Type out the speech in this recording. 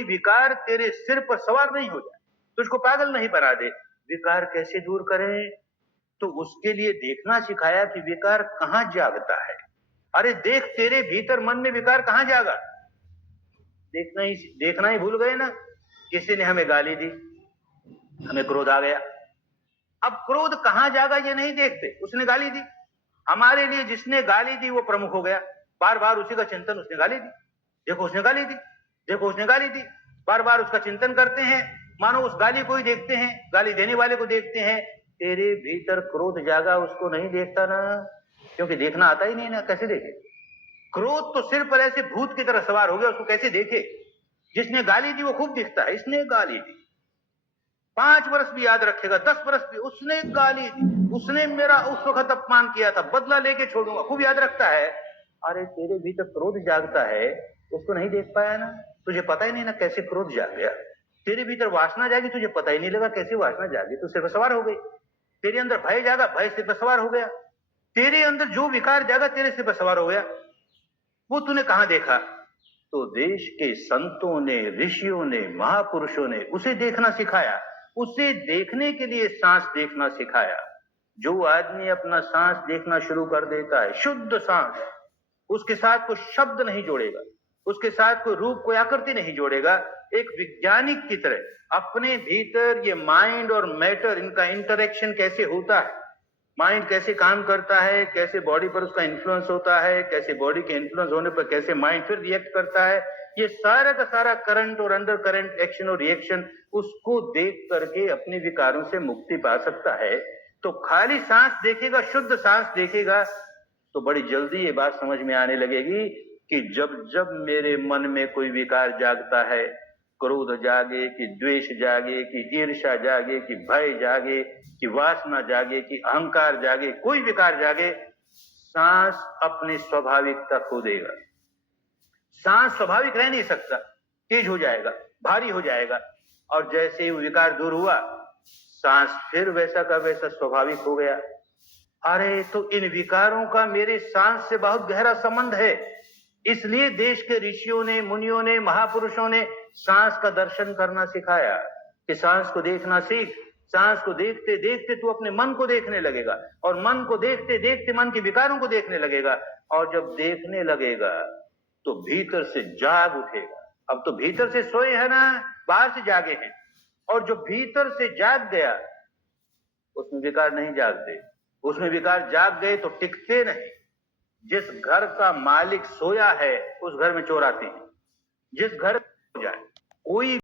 कि विकार तेरे सिर पर सवार नहीं हो जाए, तुझको पागल नहीं बना दे। विकार कैसे दूर करें? तो उसके लिए देखना सिखाया कि विकार कहां जागता है। अरे देख, तेरे भीतर मन में विकार कहां जागा? देखना ही भूल गए ना। किसी ने हमें गाली दी, हमें क्रोध आ गया। अब क्रोध कहां जागा ये नहीं देखते। उसने गाली दी, हमारे लिए जिसने गाली दी वो प्रमुख हो गया। बार बार उसी का चिंतन, उसने गाली दी, देखो उसने गाली दी, देखो उसने गाली दी। बार बार उसका चिंतन करते हैं, मानो उस गाली को ही देखते हैं, गाली देने वाले को देखते हैं। तेरे भीतर क्रोध जागा, उसको नहीं देखता ना, क्योंकि देखना आता ही नहीं ना, कैसे देखे? क्रोध तो सिर पर ऐसे भूत की तरह सवार हो गया, उसको कैसे देखे? जिसने गाली दी वो खूब दिखता है, इसने गाली दी, 5 वर्ष भी याद रखेगा, 10 वर्ष भी। उसने गाली दी, उसने मेरा उस वक्त अपमान किया था, बदला लेके छोड़ूंगा, खूब याद रखता है। अरे तेरे भीतर क्रोध जागता है, उसको नहीं देख पाया ना, तुझे पता ही नहीं ना कैसे क्रोध जाग गया। तेरे भीतर वासना जागी, तुझे पता ही नहीं लगा कैसे वासना जागी, तू सिर पर सवार हो गई। तेरे अंदर भय जागा, भय सिर पर सवार हो गया। तेरे अंदर जो विकार जागा, तेरे सिर पर सवार हो गया। वो तूने कहां देखा? तो देश के संतों ने, ऋषियों ने, महापुरुषों ने उसे देखना सिखाया। उसे देखने के लिए सांस देखना सिखाया। जो आदमी अपना सांस देखना शुरू कर देता है, शुद्ध सांस, उसके साथ कोई शब्द नहीं जोड़ेगा, उसके साथ कोई रूप, कोई आकृति नहीं जोड़ेगा, एक वैज्ञानिक की तरह अपने भीतर ये माइंड और मैटर, इनका इंटरेक्शन कैसे होता है, माइंड कैसे काम करता है, कैसे बॉडी पर उसका इन्फ्लुएंस होता है, कैसे बॉडी के इन्फ्लुएंस होने पर कैसे माइंड फिर रिएक्ट करता है, ये सारा का सारा करंट और अंडर करंट एक्शन और रिएक्शन, उसको देख करके अपने विकारों से मुक्ति पा सकता है। तो खाली सांस देखेगा, शुद्ध सांस देखेगा, तो बड़ी जल्दी ये बात समझ में आने लगेगी कि जब जब मेरे मन में कोई विकार जागता है, क्रोध जागे कि द्वेष जागे कि ईर्ष्या जागे कि भय जागे कि वासना जागे कि अहंकार जागे, कोई विकार जागे, सांस अपनी स्वाभाविकता खो देगा। सांस स्वाभाविक रह नहीं सकता, तेज हो जाएगा, भारी हो जाएगा, और जैसे ही विकार दूर हुआ, सांस फिर वैसा का वैसा स्वाभाविक हो गया। अरे तो इन विकारों का मेरे सांस से बहुत गहरा संबंध है। इसलिए देश के ऋषियों ने, मुनियों ने, महापुरुषों ने सांस का दर्शन करना सिखाया कि सांस को देखना सीख। सांस को देखते देखते तू अपने मन को देखने लगेगा, और मन को देखते देखते मन के विकारों को देखने लगेगा, और जब देखने लगेगा तो भीतर से जाग उठेगा। अब तो भीतर से सोए है ना, बाहर से जागे हैं, और जो भीतर से जाग गया उसमें विकार नहीं जागते। उसमें विकार जाग गए तो टिकते नहीं। जिस घर का मालिक सोया है उस घर में चोर आते हैं। जिस घर जाए कोई